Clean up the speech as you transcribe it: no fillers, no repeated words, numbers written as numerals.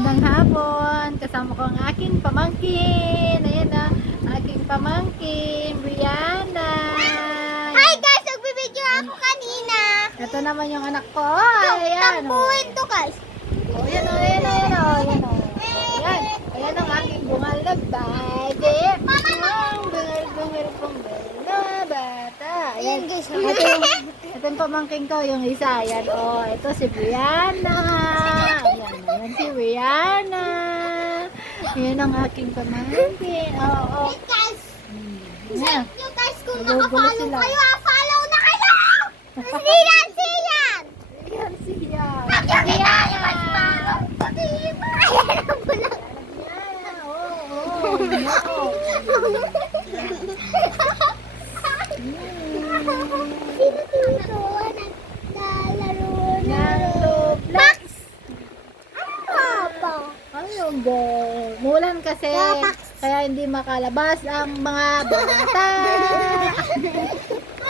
Magandang hapon. Kasama ko ang aking pamangkin. Ayan na, aking pamangkin, Brianna. Hi guys! Nagbibideo ako kanina. Ito naman yung anak ko. Ayan. Tampuhin to guys. Oh, ayan o, ayan o, ayan o. Ayan o. Ayan. Ayan ang aking bungal na baby. Ang bungal na bata. Ayan. Ayan, guys. Ito yung pamangkin ko, yung isa. Ayan o. Ito si Brianna. Ayan si Brianna. Ayan ang aking pamangkin. Oo. Hey guys! Ayan. You guys, kung Nagugulo nakafollow sila. kayo, follow na kayo! Siyan! Siyan! Ayan siya. Siyan! Pati iba! Ayan ang bulag. Ayan. Oo. Sino dito? Naglalaro na Roblox. Papa. Ayun ba? Mulan kasi. Roblox. Kaya hindi makalabas ang mga bata.